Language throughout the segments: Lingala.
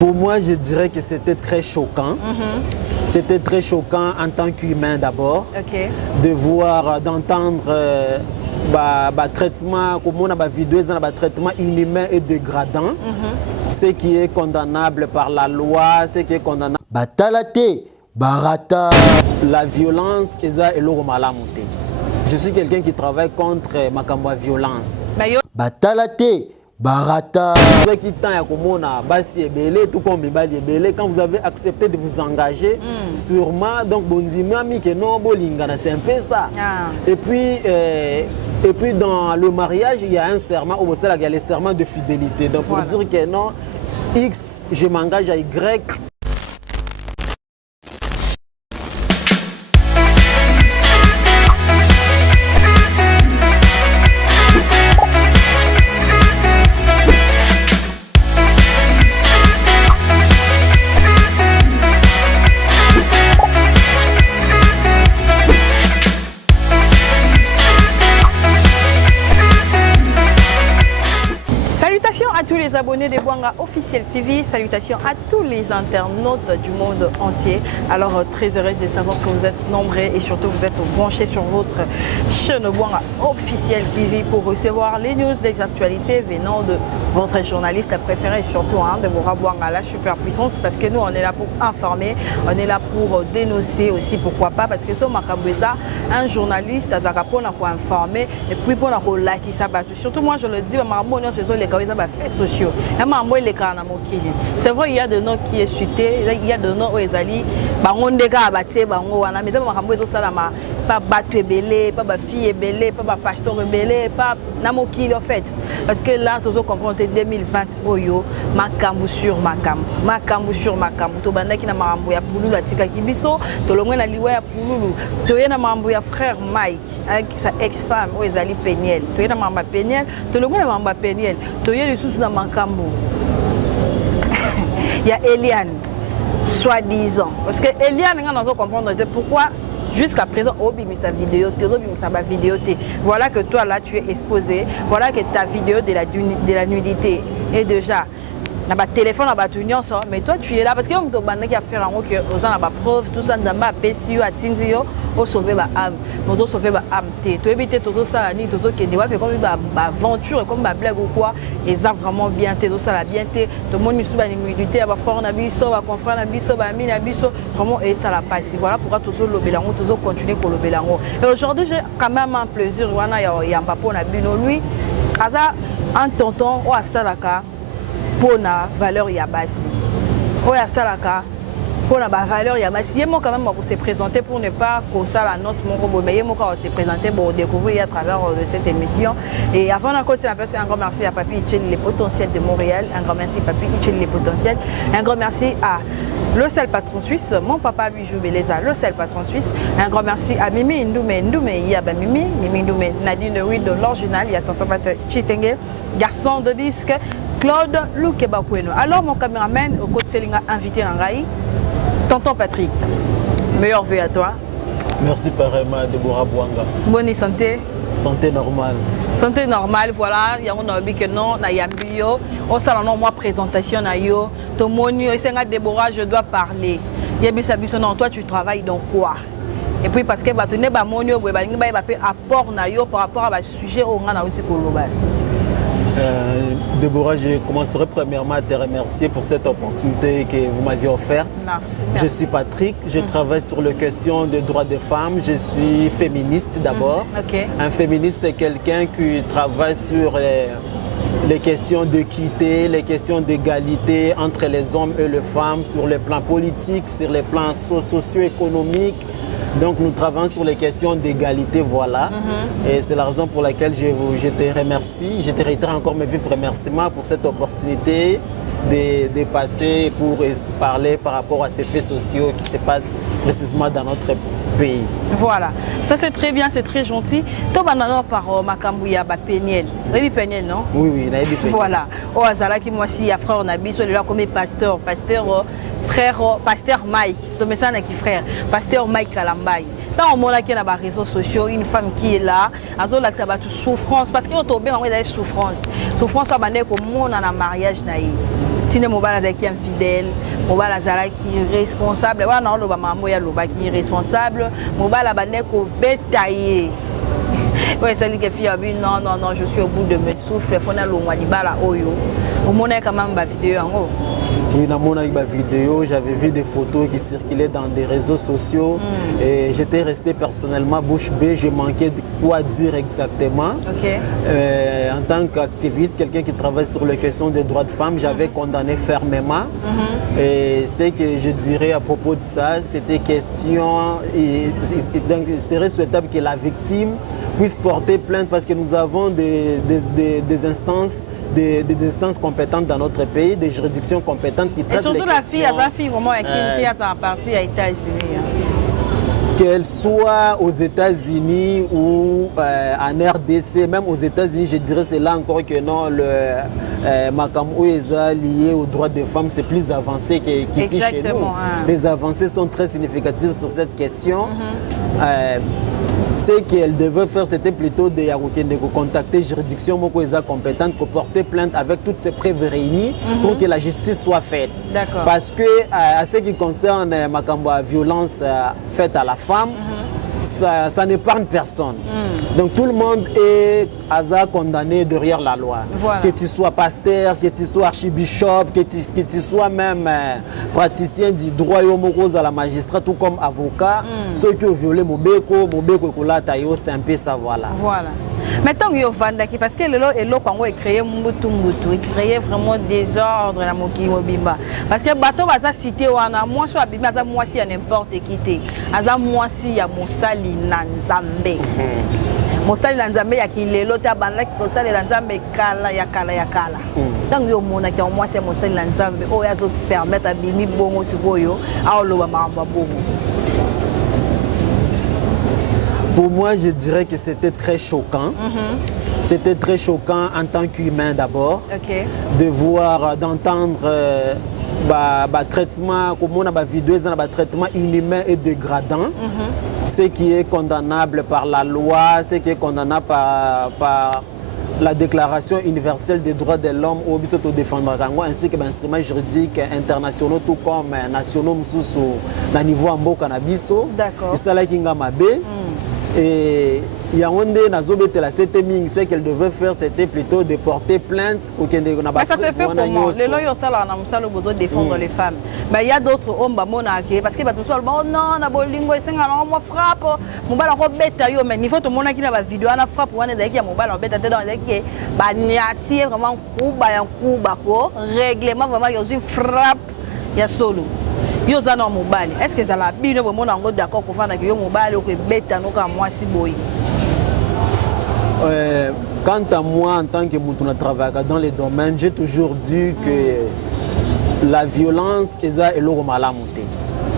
Pour moi, je dirais que c'était très choquant. C'était très choquant en tant qu'humain d'abord, de voir, d'entendre traitement, comme on a vidéo, traitement inhumain et dégradant, ce qui est condamnable par la loi, ce qui est condamnable. Batalate, barata. La violence, je suis quelqu'un qui travaille contre ma violence. Batalate. Barata. Quand vous avez accepté de vous engager, sûrement, donc c'est un peu ça. Et puis dans le mariage, il y a un serment, il y a les serments de fidélité. Donc pour dire que non, X, je m'engage à Y. Abonnés de Bwanga Officiel TV, salutations à tous les internautes du monde entier. Alors très heureuse de savoir que vous êtes nombreux et surtout vous êtes branchés sur votre chaîne Bwanga Officiel TV pour recevoir les news, les actualités venant de votre journaliste préféré et surtout de Bora Bwanga, la superpuissance, parce que nous on est là pour informer, on est là pour dénoncer aussi, pourquoi pas, parce que c'est un journaliste pour informer et puis pour liker ça. Surtout moi je le dis, les sociaux. C'est vrai, il y a de noms qui est suité, il y a de noms où ils allaient, pas battu belé, pas fille belé, pas pasteur belé, pas namokili en fait. Parce que là, tous comprendre 2020 oyo, makambu sur makambu. To banda ki na makambu ya pululu atika kibiso, to longwe na liwa ya pululu. To ye na makambu ya frère Mike avec sa ex-femme où ils allaient Peniel. To ye na makambu Peniel, to longwe na makambu Peniel. To ye lisusu na makambu. Il y a Eliane, soi-disant. Parce que Eliane, on doit comprendre pourquoi jusqu'à présent, sa vidéo, voilà que toi là tu es exposé, voilà que ta vidéo de la nudité est déjà. Téléphone, mais toi tu es là parce que on te a faire en que aux gens la preuve tout ça nous a pécieux à Tinzio au sauver ma âme nous sauver ma âme tu éviter tout ça la nuit tout ça qui doit faire comme aventure comme blague ou quoi et ça vraiment bien tout ça la bien tout le monde nous a nudité va frère na biso va confrère na biso va ami na biso vraiment et ça la passe voilà pourquoi tout ça le belango tout ça continuer pour le belango et aujourd'hui j'ai quand même un plaisir wana ya papa na bino lui asa un tonton ou asalaka pour la valeur yabasi. Pour la salaka, pour la valeur yabasi. Il y a quand même pour se présenter pour ne pas que ça l'annonce mon robot. Mais il y a se présenter pour découvrir à travers cette émission. Et avant d'encore c'est un grand merci à Papi Itchel les potentiels de Montréal. Un grand merci à Papi Itchel les potentiels. Un grand merci à le seul patron suisse, mon papa Bijou Beleza, le seul patron suisse. Un grand merci à Mimi Ndoumé, il y a Mimi Ndoumé, Nadine Ruiz de l'original, il y a Tonton Pat Chitenge, garçon de disque, Claude Loukebakweno. Alors mon caméraman, au côté de invité en Raï, Tonton Patrick, meilleur vœu à toi. Merci pareillement Deborah Bwanga. Bonne santé. Santé normale. Santé normale, voilà, il y a un que non, na yambio, au salon moi présentation na yo, to monio et c'est Deborah, je dois parler. Yabisa non, toi tu travailles dans quoi? Et puis parce que ba tenir ba monio, ba apport na yo par rapport à sujet au ngana aussi global. Déborah, je commencerai premièrement à te remercier pour cette opportunité que vous m'aviez offerte. Merci. Je suis Patrick, je travaille sur les questions des droits des femmes. Je suis féministe d'abord. Un féministe, c'est quelqu'un qui travaille sur les questions d'équité, les questions d'égalité entre les hommes et les femmes, sur les plans politiques, sur les plans socio-économiques. Donc nous travaillons sur les questions d'égalité, voilà. Et c'est la raison pour laquelle je te remercie. Je te réitère encore mes vifs remerciements pour cette opportunité de passer pour parler par rapport à ces faits sociaux qui se passent précisément dans notre pays. Voilà, ça c'est très bien, c'est très gentil. Toi, par Makambouya, Peniel. Oui, Peniel, non? Oui, oui, Peniel. Voilà. Au Azala qui moi aussi, a frère Nabi, soit là comme pasteur, frère, pasteur Mike, donc ça qui frère, pasteur Mike Kalambay. Tant au moment là qu'il y a des réseaux sociaux, une femme qui est là, elle a la souffrance, parce qu'on tombe dans des souffrances. Souffrance, ça va comme on a un mariage naïf. tine mobala azalaki infidèle, mobala azalaki responsable, wana oloba mambo ya lobaki irresponsable, mobala bande kobeta ye. Ouais, c'est lui qui fait non, non, non, je suis au bout de mes souffles, il faut aller au Mwanibala Oyo. Au moins, quand même, ma vidéo en haut. Oui, dans mon vidéo, j'avais vu des photos qui circulaient dans des réseaux sociaux et j'étais resté personnellement bouche bée, je manquais de quoi dire exactement. Okay. En tant qu'activiste, quelqu'un qui travaille sur les questions des droits de femmes, j'avais condamné fermement. Et ce que je dirais à propos de ça, c'était question, donc il serait souhaitable que la victime puisse porter plainte parce que nous avons des instances, des instances compétentes dans notre pays, des juridictions compétentes qui traitent les questions. Et surtout la fille vraiment qui a sa partie à États-Unis. Qu'elle soit aux États-Unis ou en RDC, même aux États-Unis, je dirais c'est là encore que non, le Makam Oueza lié aux droits des femmes, c'est plus avancé qu'ici chez nous. Hein. Les avancées sont très significatives sur cette question. Ce qu'elle devait faire, c'était plutôt de contacter juridiction compétente pour porter plainte avec toutes ces preuves réunies pour que la justice soit faite. Parce que, à ce qui concerne ma violence faite à la femme, ça n'épargne personne. Donc tout le monde est condamné derrière la loi. Voilà. Que tu sois pasteur, que tu sois archibishop, que tu sois même praticien du droit à la magistrat, tout comme avocat, ceux qui ont violé Mobeko, c'est un peu ça, voilà. Voilà. Maintenant, il y a parce que le Congo est créé il créé vraiment des ordres dans mon bimba. Parce que bateau va citer wana moi soit bimba za moi si n'importe qui aza moi si ya mosali na nzambe. Mosali na nzambe ya kilelo ta banda ki mosali na nzambe kala. Donc yo mona ki moi c'est mosali na nzambe o ya zo permettre bimi bongo sikoyo a oloba mamba bongo. Pour moi, je dirais que c'était très choquant. C'était très choquant en tant qu'humain d'abord, de voir, d'entendre traitement, comme on a vidéo, traitement inhumain et dégradant, ce qui est condamnable par la loi, ce qui est condamnable par la Déclaration universelle des droits de l'homme au défendre ainsi que les instruments juridiques internationaux tout comme nationaux au niveau ambo cannabis. D'accord. Et il y a un ce qu'elle devait faire, c'était plutôt de porter plainte pour qu'elle n'ait pas. Ça se fait comment? Les loyaux ont besoin de défendre les femmes. Il y a d'autres hommes parce que non, on a bolingo et on frappe. Mon bal en bête mais il faut tout le monde qui n'a pas vidéo on a frappe on est derrière mon bal en bête dans les qui vraiment coup règlement vraiment il y a une frappe il y a solo. Est-ce que ça l'a bien d'accord pour faire que mobile ou que bête moi si boy? Quant à moi, en tant que mouton travaille dans les domaines, j'ai toujours dit que la violence est l'eau malamonté.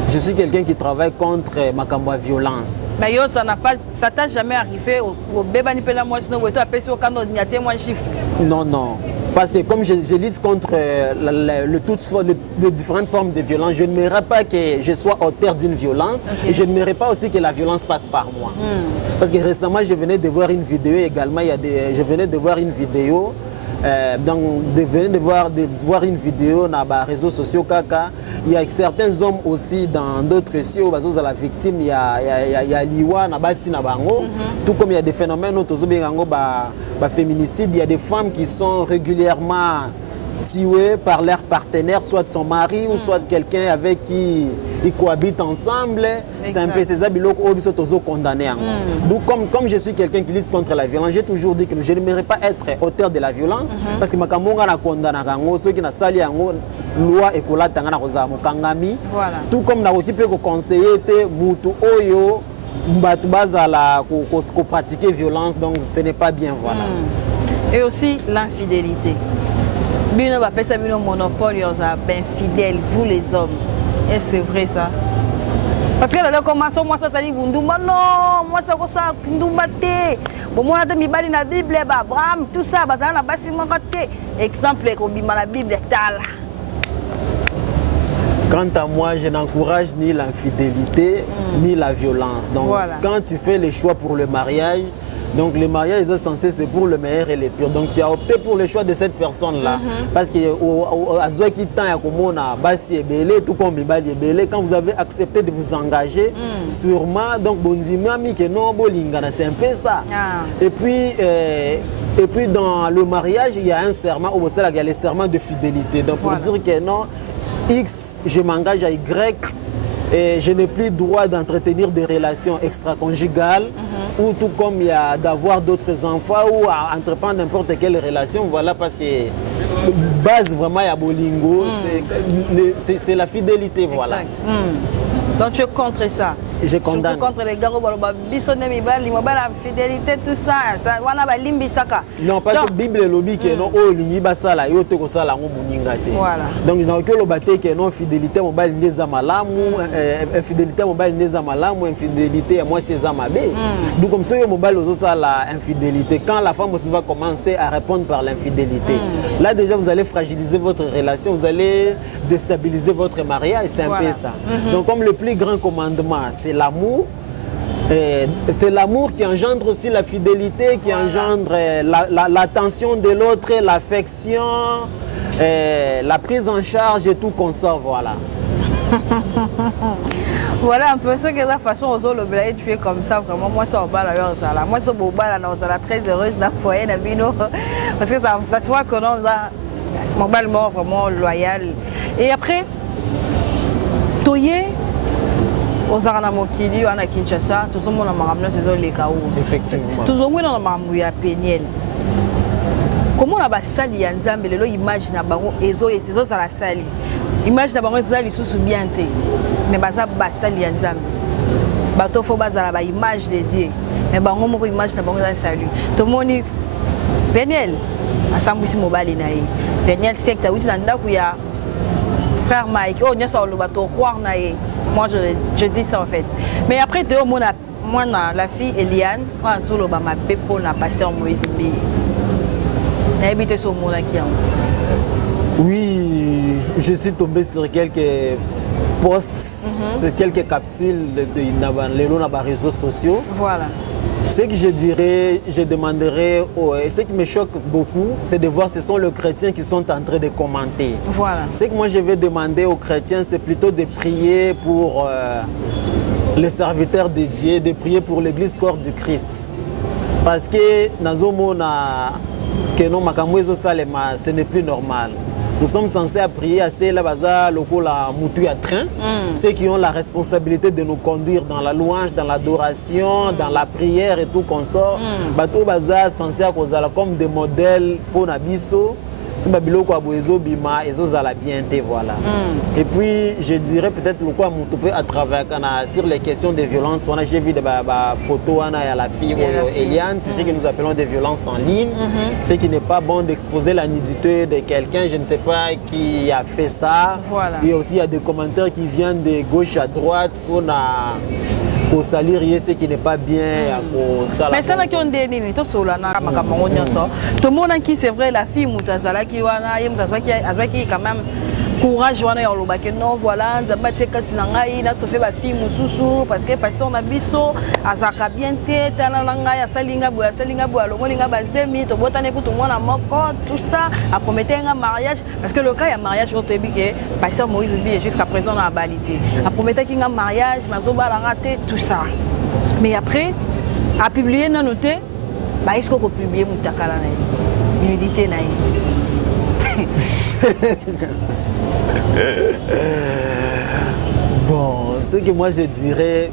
Je suis quelqu'un qui travaille contre ma violence. Mais ça t'a jamais arrivé au bébé ni pela moi sinon tu as payé au canot d'ignater moi chiffre. Non non. Parce que comme je lutte contre les différentes formes de violence, je n'aimerais pas que je sois auteur d'une violence et je n'aimerais pas aussi que la violence passe par moi. Parce que récemment, je venais de voir une vidéo également, je venais de voir une vidéo, de voir une vidéo dans les réseaux sociaux. Il y a certains hommes aussi dans d'autres sites, à la victime, il y a Liwa, tout comme il y a des phénomènes féminicides, il y a des femmes qui sont régulièrement tuées par leur partenaire, soit son mari ou soit quelqu'un avec qui ils cohabitent ensemble. C'est un peu ces habits qui sont condamnés. Donc comme je suis quelqu'un qui lutte contre la violence, j'ai toujours dit que je n'aimerais pas être auteur de la violence parce que ma kamonga na condamné ceux qui na sali loi et kolatanga na kozama kangami. Tout comme na occupé ko conseiller te mutu oyo mbatu bazala ko pratiquer violence, donc ce n'est pas bien, voilà. Et aussi l'infidélité. Bino va passer un monopole, ben fidèle, vous les hommes. Et c'est vrai ça. Parce que là, commençons, moi ça dit Bundumba, non, moi ça ça Bundumba té. Bon, moi je bali na Bible, Abraham, tout ça, bazana na basi mangaté. Exemple ko bima la Bible tala. Quant à moi, je n'encourage ni l'infidélité ni la violence. Donc, quand tu fais les choix pour le mariage, Donc le mariage est censé, c'est pour le meilleur et le pire. Donc tu as opté pour le choix de cette personne-là. Parce que tout comme quand vous avez accepté de vous engager, sûrement, donc c'est un peu ça. Et puis dans le mariage, il y a un serment, il y a les serments de fidélité. Donc pour dire que non, X, je m'engage à Y, et je n'ai plus droit d'entretenir des relations extra-conjugales ou tout comme il y a d'avoir d'autres enfants ou à entreprendre n'importe quelle relation. Voilà, parce que base vraiment, il y a Bolingo, c'est la fidélité. Voilà. Exact. Donc tu es contre ça? Je condamne. Surtout contre les gars la fidélité, tout ça. Non, parce que la Bible est lobby qui est non, oh, l'inibasala, yote kosala ngomungingate. Voilà. Donc, dans le bâté qui est non, fidélité, mobile neza malamu, infidélité, mobile neza malamu, infidélité, moi c'est zamabé. Donc, comme ça, mobile aussi la infidélité. Quand la femme aussi va commencer à répondre par l'infidélité, là déjà vous allez fragiliser votre relation, vous allez déstabiliser votre mariage, c'est un peu ça. Donc, comme le plus grand commandement, c'est l'amour. C'est l'amour qui engendre aussi la fidélité, qui engendre l'attention de l'autre, l'affection, la prise en charge et tout qu'on sort, voilà. Voilà un peu ce que la façon aux le blé tu fais comme ça vraiment moi ça va là moi ça va très heureuse dans foyer na bino parce que ça se voit que non ça mon bal vraiment loyal et après toyé aux arana mokili ana Kinshasa tout le monde a ramené ces les kaou effectivement tout le monde a mamu ya Peniel comment on a basali ya nzambe lelo image na bango ezo et ces autres à la sali image na bango ezali sous bien té mais baza basali ya nzambe bato fo bazala ba image de Dieu mais bango moko image na bango za salut to moni Peniel asambwisi mobali na ye Peniel secte wisi na ndako ya frère Mike oh nyoso lo bato croire na ye moi je dis ça en fait mais après deux moi la fille Eliane on solo ba ma pepo na pasteur Moïse Mbi na habité sur mon qui. Oui, je suis tombé sur quelques posts, c'est quelques capsules de les réseaux sociaux. Voilà. Ce que je dirais, je demanderais, ce qui me choque beaucoup, c'est de voir ce sont les chrétiens qui sont en train de commenter. Voilà. Ce que moi je vais demander aux chrétiens, c'est plutôt de prier pour les serviteurs de Dieu, de prier pour l'église corps du Christ. Parce que ce n'est plus normal. Nous sommes censés prier à ceux ceux qui ont la responsabilité de nous conduire dans la louange, dans l'adoration, dans la prière et tout consort. Bato baza censé comme des modèles pour Nabiso. Voilà. Et puis je dirais peut-être le quoi à travers sur les questions de violence. J'ai vu des photos à la fille Eliane, c'est ce que nous appelons des violences en ligne. C'est qu'il n'est pas bon d'exposer la nudité de quelqu'un, je ne sais pas qui a fait ça. Voilà. Et aussi il y a des commentaires qui viennent de gauche à droite pour salir ce qui n'est pas bien. Mais ça qui ont des limites, tout le monde qui c'est vrai la fille Moutazala qui a quand même courage non voilà na se fait ma fille mususu parce que pasteur na biso azaka bien té tananga ya salinga bo longolinga bazemi to botane kutu mwana moko tout ça a prometté un mariage parce que le cas ya mariage au début que pasteur Moïse Bi jusqu'à présent na balité a prometté qu'il y a un mariage mazoba la raté tout ça mais après a publié na noté ba est-ce qu'on peut publier mutakala na nudité na Bon, ce que moi je dirais,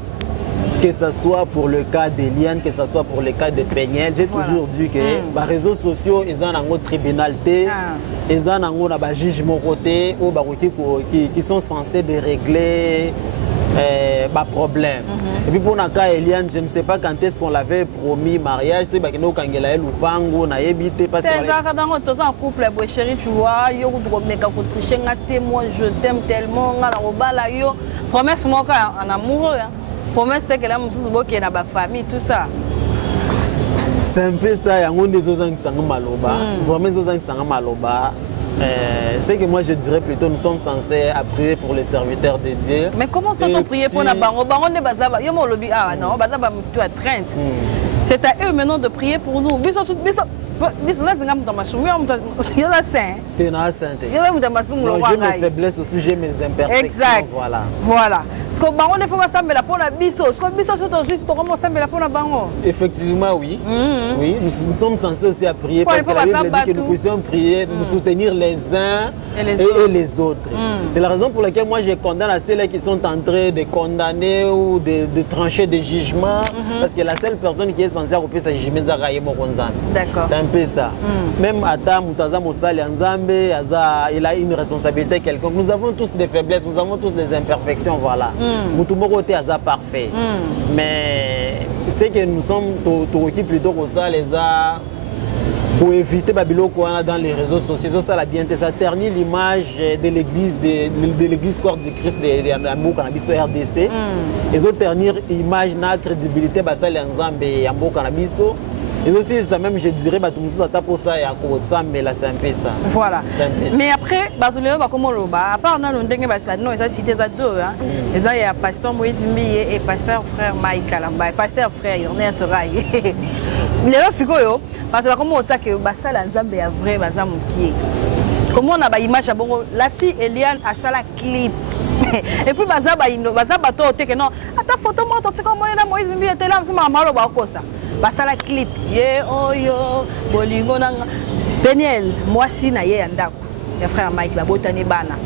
que ce soit pour le cas d'Eliane, que ce soit pour le cas de Peniel, j'ai toujours dit que les réseaux sociaux, ils ont un tribunal, ils ont un jugement côté qui sont censés de régler problème. Et puis pour le cas Eliane, je ne sais pas quand est-ce qu'on l'avait promis mariage, c'est parce que nous kangela lupango na yebité parce que c'est un couple chéri tu vois yo meka ko tricher ngate moi je t'aime tellement ngala robala yo promesse moi en amoureux promesse que la mususu boki na ba famille tout ça. C'est un peu ça yango ndezo zangisanga maloba vraiment ndezo zangisanga maloba. C'est que moi je dirais plutôt nous sommes censés prier pour les serviteurs de Dieu. Mais comment ça on prier pour na bango bango ne bazaba yo mo lobi ah non bazaba mutu à 30. C'est à eux maintenant de prier pour nous. J'ai mes faiblesses aussi, j'ai mes imperfections. Exact. Voilà. Effectivement, oui. Oui, nous sommes censés aussi à prier parce que la Bible dit que nous puissions prier, nous soutenir les uns et les autres. C'est la raison pour laquelle moi je condamne à ceux-là qui sont en train de condamner ou de trancher des jugements parce que la seule personne qui est censée accomplir sa jugement, c'est d'accord. C'est un peu ça. Même Adam, il a une responsabilité quelconque. Nous avons tous des faiblesses, nous avons tous des imperfections, voilà. Nous sommes parfaits. Mais c'est que nous sommes plutôt comme ça, les arts, pour éviter Babylone dans les réseaux sociaux. Ça, la bien, ça ternit l'image de l'église corps du Christ de Yambo Cannabis RDC. Ils ont ternir l'image, la crédibilité, ça les ensemble Yambo Cannabis. Et aussi, ça même, je dirais, pour ça, mais là, c'est un peu ça. Voilà. Mais après, à part non, ils ont cité ça deux. Il y a pasteur Moïse Mbi et pasteur frère Mike Kalamba. Pasteur frère, il y en a un serail. Il y a aussi quoi, parce que comment on dit que ça, la Nzambe est vrai, comment on a l'image, la fille Eliane a ça la clip. Et puis, non, ta photo, moi, tu sais comment Moïse Mbi était là, c'est ma malo, ça. Basala clip ye oyo bolingo nanga Peniel mwasi na ye andako ya frère Mike babotani bana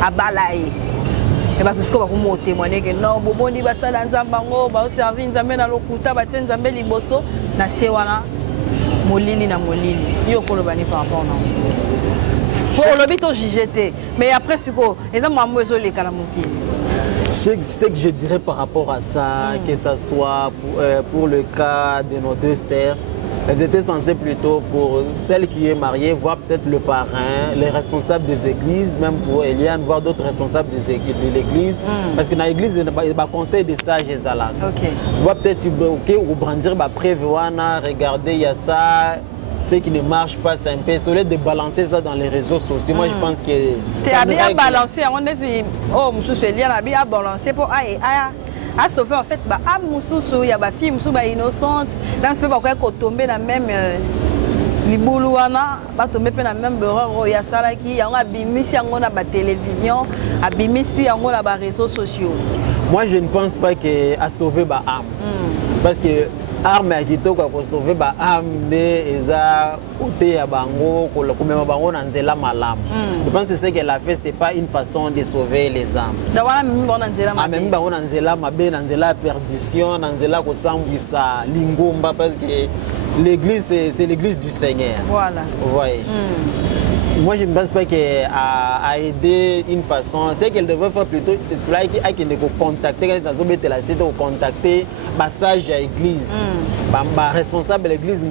abalaye et ba tusko ba ko témoigner que non bomoni basala nzamba ngo ba servir nzambe na lokuta ba tien nzambe liboso na se wana molili na molili yo ko lobani par rapport na pour le bito JGT mais après siko eza mamu ezo le kala mokili. Ce que je dirais par rapport à ça, que ce soit pour le cas de nos deux sœurs, elles étaient censées plutôt pour celle qui est mariée, voir peut-être le parrain, les responsables des églises, même pour Eliane, voir d'autres responsables de l'église. Parce que dans l'église, il y a un conseil des sages et zalak. Voir peut-être ou brandir, prévoir, regarder, il y a ça. Ce qui ne marche pas, c'est un peu au lieu de balancer ça dans les réseaux sociaux. Moi, je pense que tu as bien balancé. On dit, oh, monsieur Eliane a bien balancé pour à sauver en fait. Ah, monsieur, il y a ma fille, monsieur, innocente. Là, je peux pas tomber dans la même liboulouana, pas tomber dans la même erreur. Il y a ça là qui, il y a un abimisi, on a la télévision, abimisi, on a les réseaux sociaux. Moi, je ne pense pas qu'à sauver ma âme. Parce que arme ya kitoko ko sauver ba âme de eza ote ya bango ko komema bango na nzela malamu. Je pense que ce qu'elle a fait, c'est pas une façon de sauver les âmes. Même bango na nzela mabe na nzela perdition na nzela ko sambisa lingomba parce que l'église c'est l'église du Seigneur. Voilà. Vous voyez. Moi, je ne pense pas qu'elle a aidé une façon. C'est qu'elle devrait faire plutôt qu'elle contacter, contacter passage à l'église. Responsable de l'église,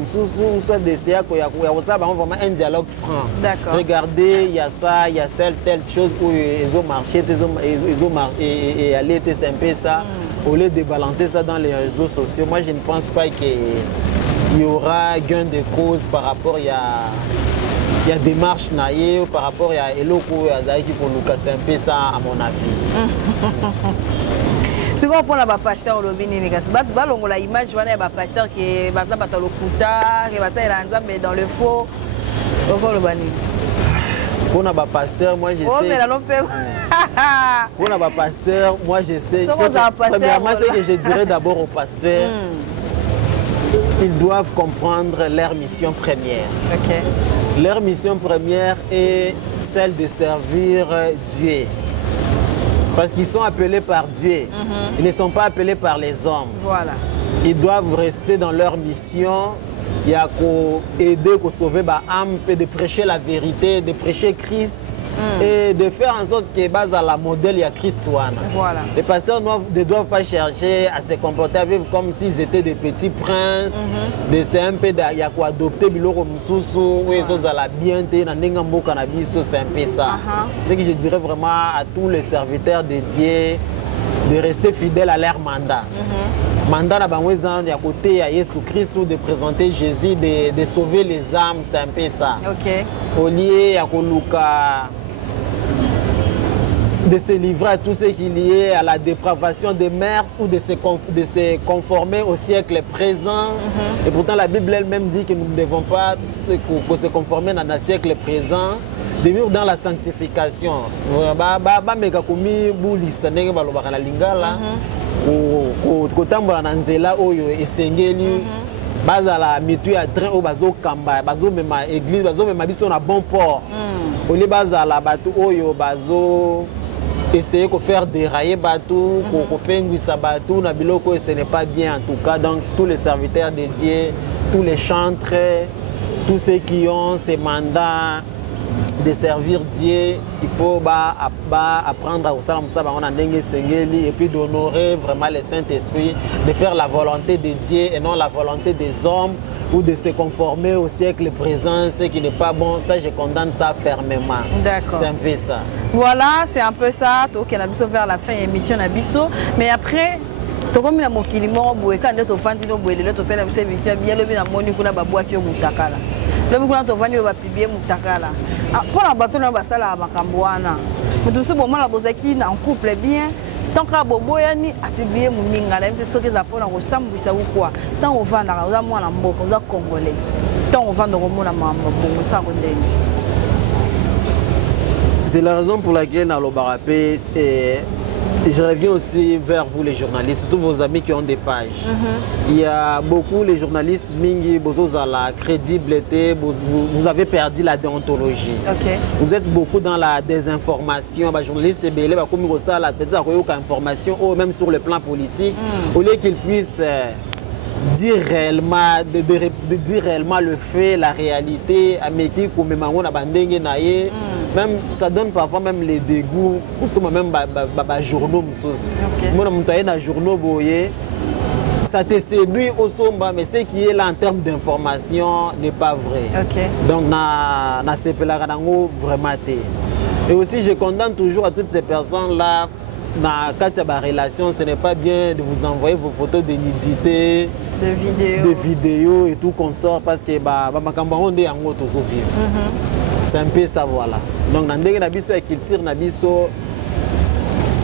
soit d'essayer vraiment un dialogue franc. Regardez, il y a ça, il y a telle chose où ils ont marché, ils ont et aller c'est un peu ça. Au lieu de balancer ça dans les réseaux sociaux, moi, je ne pense pas qu'il y aura gain de cause par rapport à. Il y a des marches naïves par rapport à Eloko et Azaïki pour nous casser un peu ça, à mon avis. Si on prend la pasteur au lobby, la image, il y a un pasteur qui va dans le Kuta, qui va dans le faux. Pour un pasteur, moi je sais. Pour un pasteur, moi je sais. Premièrement, c'est que je dirais d'abord aux pasteurs. Ils doivent comprendre leur mission première. Leur mission première est celle de servir Dieu. Parce qu'ils sont appelés par Dieu. Ils ne sont pas appelés par les hommes. Voilà. Ils doivent rester dans leur mission. Il y a aider à sauver l'âme, de prêcher la vérité, de prêcher Christ. Et de faire en sorte que base à la modèle, il y a Christ. Voilà. Les pasteurs ne doivent pas chercher à se comporter à vivre comme s'ils étaient des petits princes, de CMP, il y a quoi adopter biloko mususu, ou ils sont à la bienté, dans n'engambo cannabis, c'est un peu ça. Donc je dirais vraiment à tous les serviteurs de Dieu de rester fidèles à leur mandat. Mandat à Bangwezan, il y a côté à Jésus-Christ de présenter Jésus, de sauver les âmes, c'est un peu ça. Au lieu à Koluka. de se livrer à tout ce qui est lié à la dépravation des mœurs ou de se conformer au siècle présent. Et pourtant la Bible elle-même dit que nous ne devons pas se conformer dans le siècle présent, de vivre dans la sanctification. Kotambola na nzela oyo esengeli bazala mitu ya train o bazokamba bazomema église bazomema biso na bon port oli bazala bato oyo bazo essayer de faire dérailler bateau, kopengwisa bateau na biloko, et ce n'est pas bien en tout cas. Donc tous les serviteurs de Dieu, tous les chantres, tous ceux qui ont ces mandats de servir Dieu, il faut apprendre au salam et puis d'honorer vraiment le Saint-Esprit, de faire la volonté de Dieu et non la volonté des hommes, ou de se conformer au siècle présent, ce qui n'est pas bon. Ça, je condamne ça fermement. D'accord. C'est un peu ça. Voilà, c'est un peu ça. Ok, on a vu vers la fin de l'émission. Mais après, tu as comme un mokili mort, quand tu as fait un peu de temps, tu as fait un peu bien, tu as fait un peu de boîte de moutakala. Tu as fait un peu de publier moutakala. Pour la bateau, on va faire la macambouana. Mais tout ce moment, la bosse qui est en couple bien. Tant que Boboyani a publié mon minga, ce que ça peut en ressembler ça ou quoi. Tant on va dans la moi en Boko, on congolais. Tant on va dans le monde à Mambo, ça c'est la raison pour laquelle dans le Barapé, je reviens aussi vers vous les journalistes, surtout vos amis qui ont des pages. Il y a beaucoup les journalistes, Mingi, Bozozala, crédibilité, vous avez perdu la déontologie. Okay. Vous êtes beaucoup dans la désinformation. Les journalistes, c'est belé, comme ça, peut-être aucune information, ou même sur le plan politique, au lieu qu'ils puissent dire réellement, de dire réellement le fait, la réalité, même ça donne parfois même les dégoûts, même journaux, journaux ça te séduit au sombre, mais ce qui est là en termes d'information n'est pas vrai. Okay. Donc na vraiment. Et aussi je condamne toujours à toutes ces personnes là. Quand il y a une relation, ce n'est pas bien de vous envoyer vos photos de nudité, de vidéos et tout qu'on sort parce que c'est un peu ça, voilà. Donc dans la culture,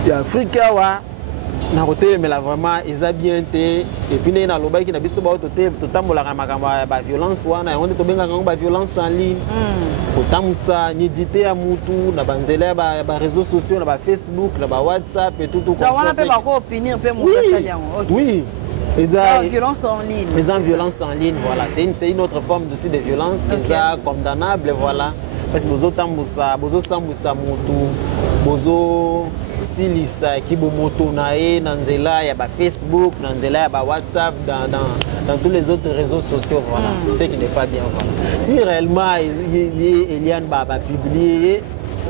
l'Afrique, na côté mais là vraiment ils a bien été et puis na loba qui na biso ba totambola makamba ba violence wana on to benga ba violence en ligne kotamsa nidité ya mutu na banzela ba réseaux sociaux na ba Facebook na ba WhatsApp et tout comme ça on peut pas opinion peu mon oui ils ont violence en ligne ils ont violence en ligne voilà c'est une autre forme aussi de violence qui est condamnable voilà parce que bozo tambusa bozo sambusa mutu bozo silisa kibomoto nae nanzela ya ba Facebook nanzela ya ba WhatsApp dans tous les autres réseaux sociaux voilà ce qui n'est pas bien voilà. Si réellement Eliane va publier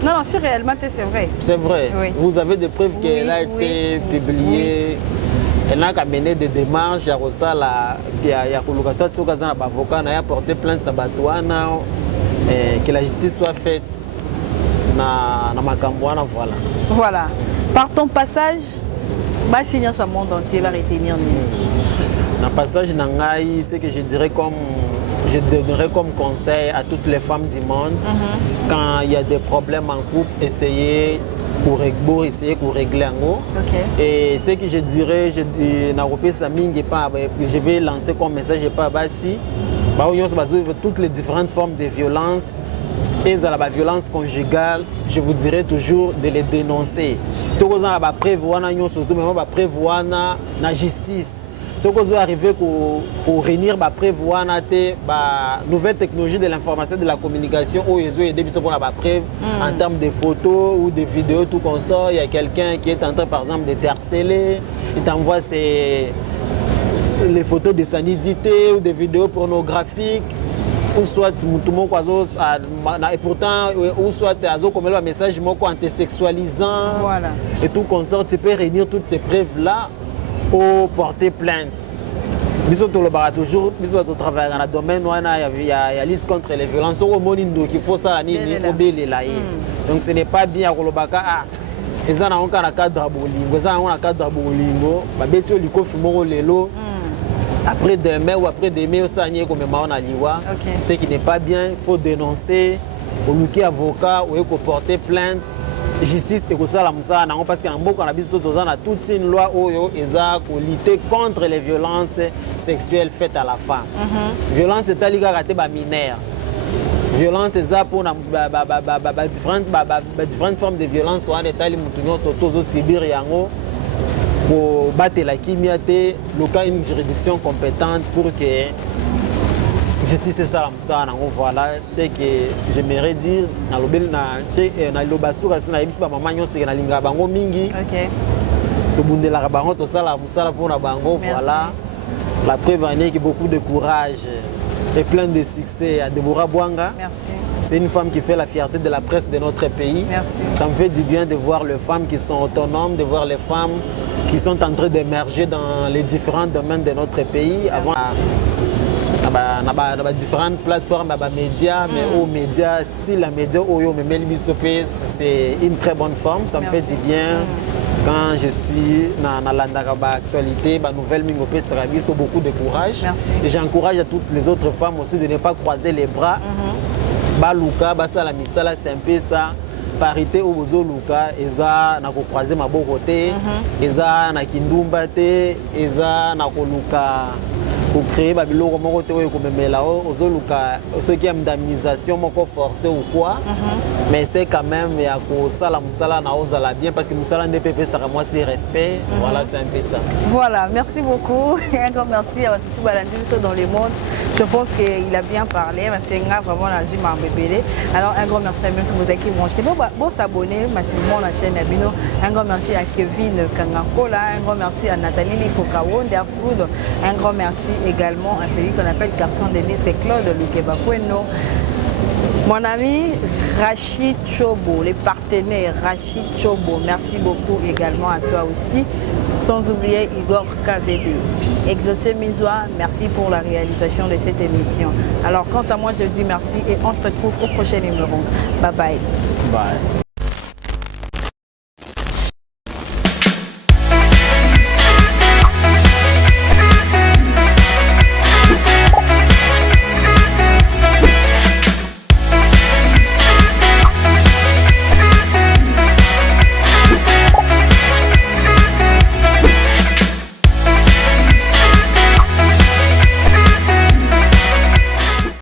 non si réellement c'est vrai oui. Vous avez des preuves qu'elle a été publiée elle n'a qu'à mener des démarches ya kosala ya kolukasa tsoka na ba avocat na ya porter plainte na batouana que la justice soit faite na makambouana voilà. Voilà. Par ton passage, Bassinia ce monde entier va retenir. Dans le passage Nangaï, ce que je dirais je donnerais comme conseil à toutes les femmes du monde, quand il y a des problèmes en couple, essayer pour régler en haut. Okay. Et ce que je dirais, je vais lancer comme message pas Bassi, toutes les différentes formes de violence. Et dans la violence conjugale, je vous dirais toujours de les dénoncer. Si vous avez prévoir la justice, si vous arrivez pour réunir prévoir la nouvelle technologie de l'information et de la communication, où ils ont aidé en termes de photos ou de vidéos, tout comme ça, il y a quelqu'un qui est en train par exemple de te harceler, il t'envoie les photos de sa nudité ou des vidéos pornographiques. Ou soit et pourtant ou soit un message en te sexualisant voilà. Et tout consort, tu peux réunir toutes ces preuves là pour porter plainte. Toujours travailler dans le domaine il y a liste contre les violences qu'il faut ça donc ce n'est pas bien à cadre après demain ou après demain, ce qui n'est pas bien, il faut dénoncer, au avocat ou porter plainte justice et kosala musala nango parce que na mboka na biso toza na toute une loi oyo eza ko lutter contre les violences sexuelles faites à la femme. Violence etali kaka te ba mineur. Violence eza pour na différentes formes de violence wana etali mutu nyonso tozo subir yango pour battre la kimia te loka une juridiction compétente pour que justice est ça, voilà, c'est que j'aimerais dire na lobel na lobasura na yebisi ba mama nyonso na linga bango mingi. OK. To bundela bango to sala musala pour na bango, voilà. La preuve en est que beaucoup de courage et plein de succès à Deborah Bouanga. Merci. C'est une femme qui fait la fierté de la presse de notre pays. Merci. Ça me fait du bien de voir les femmes qui sont autonomes, de voir les femmes qui sont en train d'émerger dans les différents domaines de notre pays. Avant, différentes plateformes, médias, mais aux médias, style la média, c'est une très bonne forme. Ça me fait du bien quand je suis dans l'actualité, nouvelle Mingopé Strabi, c'est beaucoup de courage. Merci. Et j'encourage à toutes les autres femmes aussi de ne pas croiser les bras. Baluka, Basala Misala, c'est un peu ça. Parité au bozo luka, eza na ko croiser maboko te, eza na kindumba te, eza na ko luka pour créer babiloko moko te oyo komemela ozo luka ceux qui aiment d'indemnisation moko forcé ou quoi. Mais c'est quand même ya ko sala musala na ozala bien parce que musala NDPP ça moi c'est respect. Voilà, c'est un peu ça. Voilà, merci beaucoup. Un grand merci à tout Balandi dans le monde. Je pense qu'il a bien parlé, mais c'est vraiment la vie m'a bébé. Alors un grand merci à tous vos équipes branchées. Bon s'abonner massivement à la chaîne Abino. Un grand merci à Kevin Kangakola, un grand merci à Nathalie Lifoka Wonderfood, un grand merci également à celui qu'on appelle Garçon de Nisque Claude Lukebakweno. Mon ami Rachid Chobo, les partenaires Rachid Chobo, merci beaucoup également à toi aussi. Sans oublier Igor KVD. Exaucé Misoa, merci pour la réalisation de cette émission. Alors quant à moi, je dis merci et on se retrouve au prochain numéro. Bye bye. Bye.